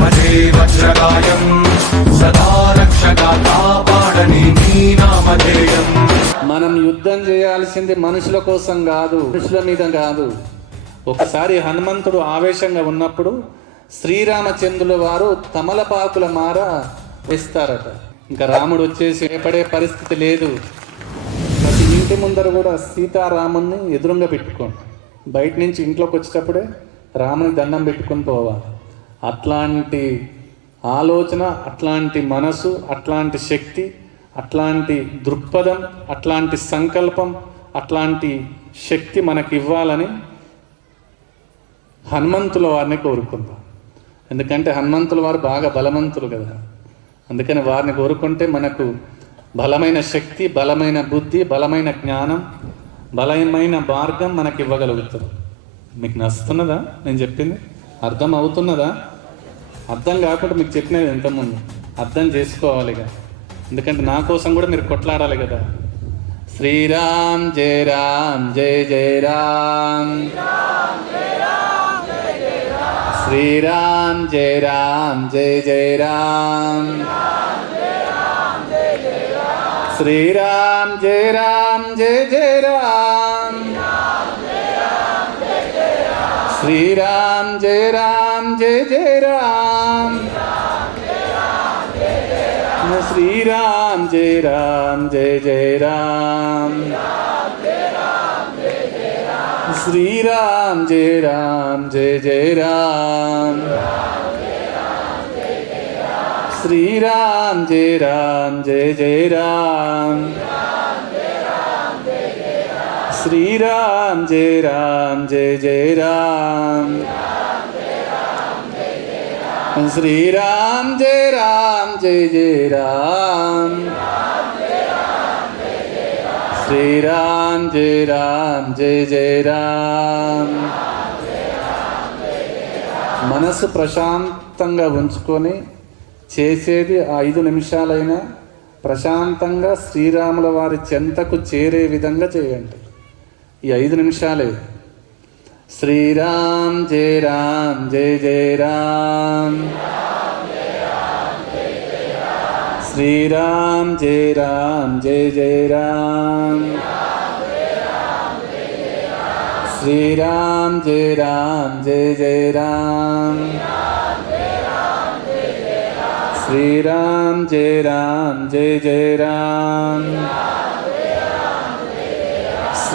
భజే వజ్రగాయం సదా రక్షగా కాపాడని నీ నామధేయం మనం యుద్ధం చేయాల్సింది మనుషుల కోసం కాదు మనుషుల మీద కాదు. ఒకసారి హనుమంతుడు ఆవేశంగా ఉన్నప్పుడు శ్రీరామచంద్రుల వారు తమలపాకుల మార వేస్తారట. ఇంకా రాముడు వచ్చేసి ఏపడే పరిస్థితి లేదు. ప్రతి ఇంటి ముందర కూడా సీతారాముని ఎదురుగా పెట్టుకోండి. బయట నుంచి ఇంట్లోకి వచ్చేటప్పుడే రాముని దండం పెట్టుకొని పోవాలి. అట్లాంటి ఆలోచన అట్లాంటి మనసు అట్లాంటి శక్తి అట్లాంటి దృక్పథం అట్లాంటి సంకల్పం అట్లాంటి శక్తి మనకి ఇవ్వాలని హనుమంతుల వారిని కోరుకుందాం. ఎందుకంటే హనుమంతుల వారు బాగా బలవంతులు కదా. అందుకని వారిని కోరుకుంటే మనకు బలమైన శక్తి బలమైన బుద్ధి బలమైన జ్ఞానం బలమైన మార్గం మనకి ఇవ్వగలుగుతుంది మీకు నచ్చుతున్నదా నేను చెప్పింది? అర్థం అవుతున్నదా అర్థం కాకుండా మీకు చెప్పినది ఎంతమంది అర్థం చేసుకోవాలి ఇక ఎందుకంటే నా కోసం కూడా మీరు కొట్లాడాలి కదా. శ్రీరామ్ జయ రామ్ జయ జయ రామ్. శ్రీరామ్ జయ రామ్ జయ జయ రామ్. శ్రీరామ్ జయ రామ్ జయ జయ రామ్. 스리람 제람 제제람. 네, 스리람 제람 제제람. 네, 스리람 제람 제제람. श्रीराम जय राम जय శ్రీ రామ్ జయ రామ్ జయ జయ రామ్ శ్రీ రామ్ జయ రామ్ జయ జయ రామ్ శ్రీ రామ్ జయ రామ్ మనసు ప్రశాంతంగా ఉంచుకొని చేసేది ఐదు నిమిషాలైనా ప్రశాంతంగా శ్రీరాముల వారి చెంతకు చేరే విధంగా చేయండి. ఈ ఐదు నిమిషాలే जय राम जय जय राम श्री राम जय राम जय जय राम श्री राम जय राम जय जय राम श्री राम जय राम जय जय राम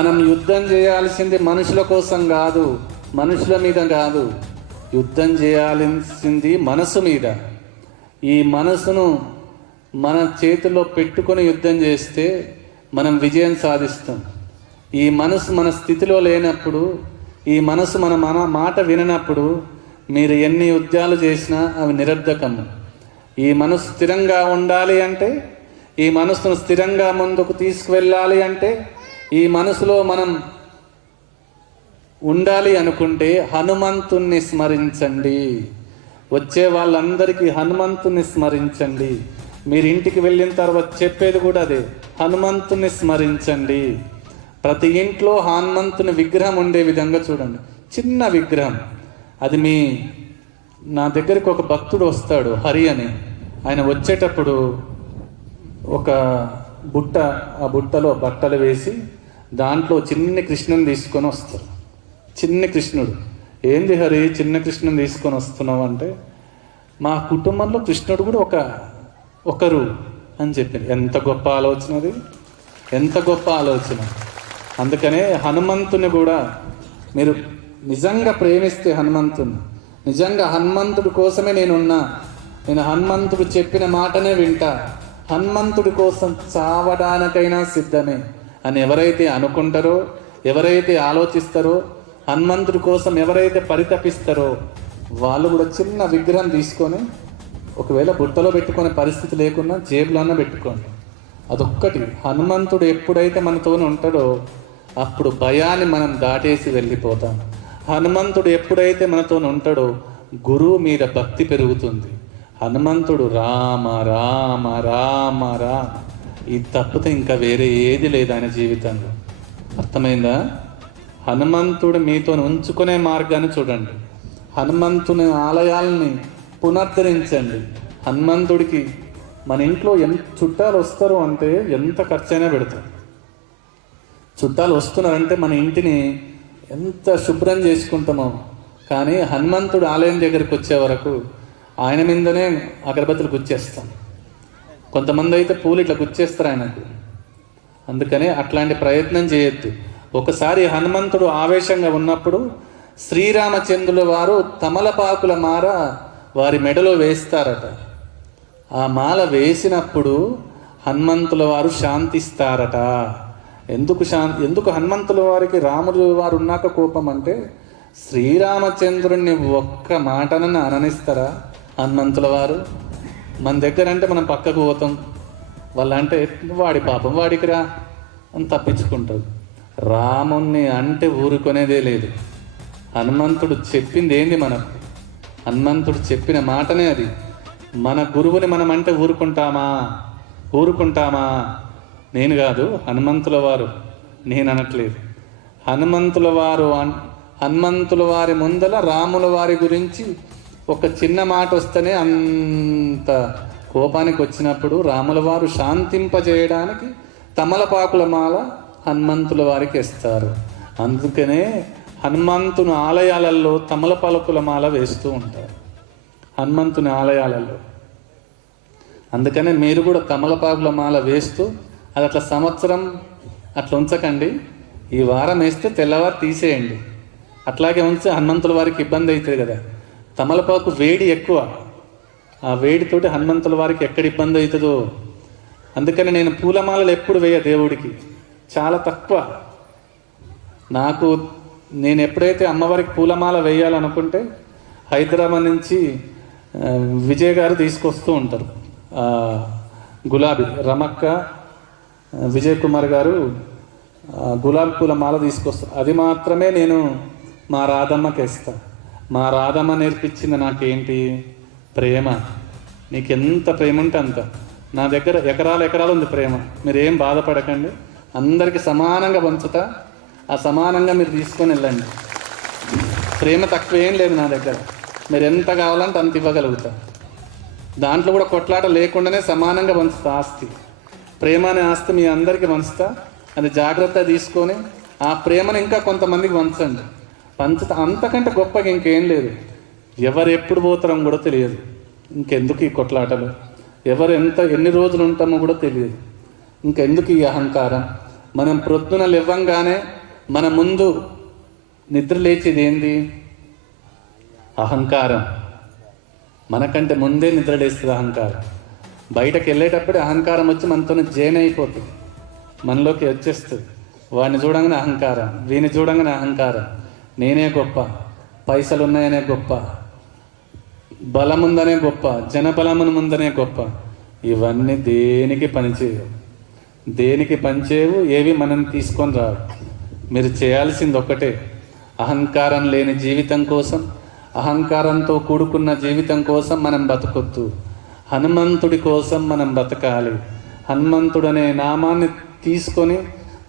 మనం యుద్ధం చేయాల్సింది మనుషుల కోసం కాదు మనుషుల మీద కాదు. యుద్ధం చేయాల్సింది మనసు మీద. ఈ మనసును మన చేతిలో పెట్టుకొని యుద్ధం చేస్తే మనం విజయం సాధిస్తాం. ఈ మనసు మన స్థితిలో లేనప్పుడు ఈ మనసు మన మన మాట విననప్పుడు మీరు ఎన్ని యుద్ధాలు చేసినా అవి నిరర్ధకము. ఈ మనసు స్థిరంగా ఉండాలి అంటే ఈ మనసును స్థిరంగా ముందుకు తీసుకువెళ్ళాలి అంటే ఈ మనసులో మనం ఉండాలి అనుకుంటే హనుమంతుణ్ణి స్మరించండి. వచ్చే వాళ్ళందరికీ హనుమంతుని స్మరించండి. మీరు ఇంటికి వెళ్ళిన తర్వాత చెప్పేది కూడా అదే హనుమంతుని స్మరించండి. ప్రతి ఇంట్లో హనుమంతుని విగ్రహం ఉండే విధంగా చూడండి. చిన్న విగ్రహం. అది మీ నా దగ్గరికి ఒక భక్తుడు వస్తాడు హరి అని. ఆయన వచ్చేటప్పుడు ఒక బుట్ట ఆ బుట్టలో బట్టలు వేసి దాంట్లో చిన్న కృష్ణుని తీసుకొని వస్తారు. చిన్న కృష్ణుడు. ఏంది హరి చిన్న కృష్ణుని తీసుకొని వస్తున్నావు అంటే మా కుటుంబంలో కృష్ణుడు కూడా ఒక ఒకరు అని చెప్పింది ఎంత గొప్ప ఆలోచన అది. ఎంత గొప్ప ఆలోచన. అందుకనే హనుమంతుని కూడా మీరు నిజంగా ప్రేమిస్తే హనుమంతుని నిజంగా హనుమంతుడి కోసమే నేనున్నా. నేను హనుమంతుడు చెప్పిన మాటనే వింటా. హనుమంతుడి కోసం చావడానికైనా సిద్ధమే. అని ఎవరైతే అనుకుంటారో ఎవరైతే ఆలోచిస్తారో హనుమంతుడి కోసం ఎవరైతే పరితపిస్తారో వాళ్ళు కూడా చిన్న విగ్రహం తీసుకొని ఒకవేళ బుట్టలో పెట్టుకునే పరిస్థితి లేకున్నా జేబులన్నా పెట్టుకోండి. అదొక్కటి. హనుమంతుడు ఎప్పుడైతే మనతో ఉంటాడో అప్పుడు భయాన్ని మనం దాటేసి వెళ్ళిపోతాం. హనుమంతుడు ఎప్పుడైతే మనతో ఉంటాడో గురువు మీద భక్తి పెరుగుతుంది. హనుమంతుడు రామ రామ రామ రామ. ఇది తప్పితే ఇంకా వేరే ఏది లేదు ఆయన జీవితంలో. అర్థమైందా? హనుమంతుడు మీతో ఉంచుకునే మార్గాన్ని చూడండి. హనుమంతుని ఆలయాల్ని పునరుద్ధరించండి హనుమంతుడికి మన ఇంట్లో ఎంత చుట్టాలు వస్తారు అంటే ఎంత ఖర్చైనా పెడతారు చుట్టాలు వస్తున్నారంటే మన ఇంటిని ఎంత శుభ్రం చేసుకుంటామో. కానీ హనుమంతుడు ఆలయం దగ్గరికి వచ్చే వరకు ఆయన మీదనే అగరబత్తులు గుచ్చేస్తాం. కొంతమంది అయితే పూలు ఇట్లా గుచ్చేస్తారు ఆయనకు. అందుకనే అట్లాంటి ప్రయత్నం చేయొద్దు. ఒకసారి హనుమంతుడు ఆవేశంగా ఉన్నప్పుడు శ్రీరామచంద్రుల వారు తమలపాకుల మార వారి మెడలో వేస్తారట. ఆ మాల వేసినప్పుడు హనుమంతుల వారు శాంతిస్తారట. ఎందుకు శాంతి ఎందుకు హనుమంతుల వారికి రాముడు వారు ఉన్నాక కోపం అంటే శ్రీరామచంద్రుణ్ణి ఒక్క మాటనని అననిస్తారా హనుమంతుల వారు? మన దగ్గర అంటే మనం పక్కకు పోతాం. వాళ్ళంటే వాడి పాపం వాడికి రా అని తప్పించుకుంటారు. రాముణ్ణి అంటే ఊరుకునేదే లేదు. హనుమంతుడు చెప్పింది ఏంది మనకు? హనుమంతుడు చెప్పిన మాటనే అది. మన గురువుని మనం అంటే ఊరుకుంటామా? ఊరుకుంటామా? నేను కాదు హనుమంతుల వారు. నేను అనట్లేదు. హనుమంతుల వారు అన్- హనుమంతుల వారి ముందల రాముల వారి గురించి ఒక చిన్న మాట వస్తేనే అంత కోపానికి వచ్చినప్పుడు రాముల వారు శాంతింపజేయడానికి తమలపాకుల మాల హనుమంతుల వారికి ఇస్తారు అందుకనే హనుమంతుని ఆలయాలలో తమలపాకుల మాల వేస్తూ ఉంటారు. హనుమంతుని ఆలయాలలో. అందుకనే మీరు కూడా తమలపాకుల మాల వేస్తూ అది అట్లా సంవత్సరం అట్లా ఉంచకండి. ఈ వారం వేస్తే తెల్లవారు తీసేయండి. అట్లాగే ఉంచి హనుమంతుల వారికి ఇబ్బంది అవుతుంది కదా. తమలపాకు వేడి ఎక్కువ. ఆ వేడితోటి హనుమంతుల వారికి ఎక్కడ ఇబ్బంది అవుతుందో. అందుకని నేను పూలమాలలు ఎప్పుడు వేయ దేవుడికి. చాలా తక్కువ. నాకు నేను ఎప్పుడైతే అమ్మవారికి పూలమాల వేయాలనుకుంటే హైదరాబాద్ నుంచి విజయ్ గారు తీసుకొస్తూ ఉంటారు. గులాబీ రమక్క విజయ్ కుమార్ గారు గులాబీ పూల మాల తీసుకొస్తారు. అది మాత్రమే నేను మా రాధమ్మకి ఇస్తాను. మా రాధమ్మ నేర్పించింది నాకేంటి? ప్రేమ. నీకు ఎంత ప్రేమ ఉంటే అంత. నా దగ్గర ఎకరాలు ఎకరాలు ఉంది ప్రేమ. మీరేం బాధపడకండి. అందరికీ సమానంగా పంచుతా. ఆ సమానంగా మీరు తీసుకొని వెళ్ళండి. ప్రేమ తక్కువ ఏం లేదు నా దగ్గర. మీరు ఎంత కావాలంటే అంత ఇవ్వగలుగుతా. దాంట్లో కూడా కొట్లాట లేకుండానే సమానంగా పంచుతా ఆస్తి. ప్రేమ అనే ఆస్తి మీ అందరికీ పంచుతా. అది జాగ్రత్త తీసుకొని ఆ ప్రేమను ఇంకా కొంతమందికి పంచండి. పంచత అంతకంటే గొప్పగా ఇంకేం లేదు. ఎవరు ఎప్పుడు పోతారో కూడా తెలియదు. ఇంకెందుకు ఈ కొట్లాటలు? ఎవరు ఎంత ఎన్ని రోజులు ఉంటామో కూడా తెలియదు. ఇంకెందుకు ఈ అహంకారం? మనం ప్రొద్దున లేవంగానే మన ముందు నిద్ర లేచేది ఏంది? అహంకారం. మనకంటే ముందే నిద్ర లేస్తుంది అహంకారం. బయటకు వెళ్ళేటప్పుడు అహంకారం వచ్చి మనతో జైన్ అయిపోతుంది. మనలోకి వచ్చేస్తుంది. వాడిని చూడంగానే అహంకారం వీని చూడంగానే అహంకారం. నేనే గొప్ప. పైసలు ఉన్నాయనే గొప్ప. బలం ఉందనే గొప్ప. జనబలమును ముందనే గొప్ప. ఇవన్నీ దేనికి పనిచేయవు? దేనికి పనిచేయవు? ఏవి మనం తీసుకొని రావు. మీరు చేయాల్సింది ఒక్కటే అహంకారం లేని జీవితం కోసం అహంకారంతో కూడుకున్న జీవితం కోసం మనం బతకొద్దు. హనుమంతుడి కోసం మనం బతకాలి. హనుమంతుడు అనే నామాన్ని తీసుకొని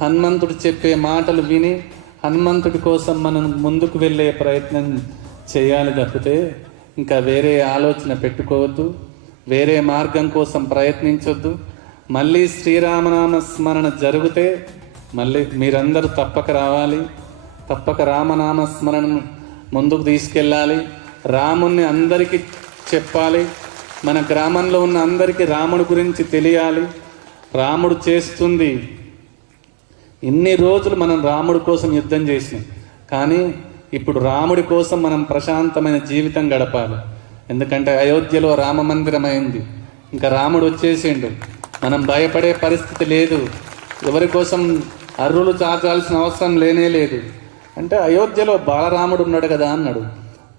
హనుమంతుడు చెప్పే మాటలు విని హనుమంతుడి కోసం మనం ముందుకు వెళ్ళే ప్రయత్నం చేయాలి తప్పితే ఇంకా వేరే ఆలోచన పెట్టుకోవద్దు వేరే మార్గం కోసం ప్రయత్నించొద్దు. మళ్ళీ శ్రీరామనామ స్మరణ జరిగితే మళ్ళీ మీరందరూ తప్పక రావాలి. తప్పక రామనామ స్మరణను ముందుకు తీసుకెళ్ళాలి. రాముణ్ణి అందరికీ చెప్పాలి. మన గ్రామంలో ఉన్న అందరికీ రాముడి గురించి తెలియాలి. రాముడు చేస్తుంది ఇన్ని రోజులు మనం రాముడి కోసం యుద్ధం చేసినాం. కానీ ఇప్పుడు రాముడి కోసం మనం ప్రశాంతమైన జీవితం గడపాలి. ఎందుకంటే అయోధ్యలో రామ మందిరం అయింది. ఇంకా రాముడు వచ్చేసిండు. మనం భయపడే పరిస్థితి లేదు. ఎవరి కోసం అర్రులు చాచాల్సిన అవసరం లేనే లేదు. అంటే అయోధ్యలో బాలరాముడు ఉన్నాడు కదా అన్నాడు.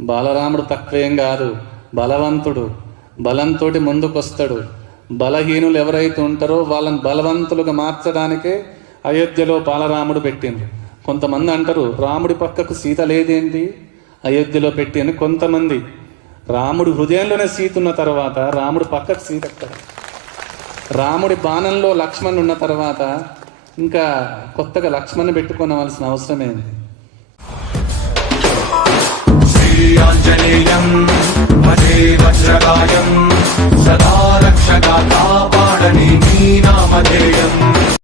బాలరాముడు తక్కువేం కాదు. బలవంతుడు. బలంతో ముందుకొస్తాడు. బలహీనులు ఎవరైతే ఉంటారో వాళ్ళని బలవంతులుగా మార్చడానికే అయోధ్యలో బాలరాముడు పెట్టింది కొంతమంది అంటారు రాముడి పక్కకు సీత లేదేంటి అయోధ్యలో పెట్టి అని కొంతమంది. రాముడి హృదయంలోనే సీత ఉన్న తర్వాత రాముడి పక్కకు సీత రాముడి బాణంలో లక్ష్మణ్ ఉన్న తర్వాత ఇంకా కొత్తగా లక్ష్మణ్ పెట్టుకోనవలసిన అవసరమేంది శ్రీయాంజనేయం సదా రక్షగా కాపాడని నీ నామధేయం.